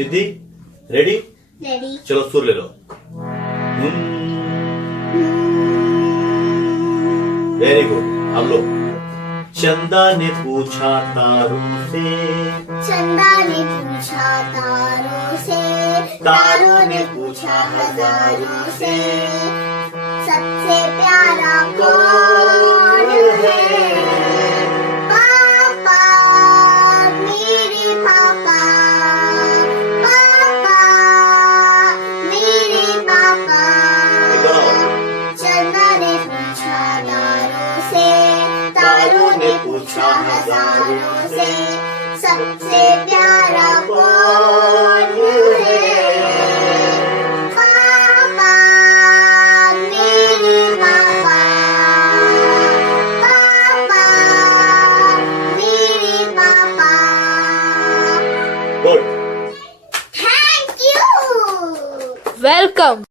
सिद्धि ready? Ready. चलो सुर ले लो। Very good. अब लो। चंदा ने पूछा तारों से, चंदा ने पूछा तारों से, तारों ने पूछा हजारों से, सबसे प्यारा कौन है? पापा, मेरे पापा, पापा, मेरे पापा। चंदा ने पूछा तारों से, तारों ने पूछा हजारों से, सबसे प्यारा कौन है? पापा, मेरे पापा, पापा, मेरे पापा। गुड। Thank you. वेलकम।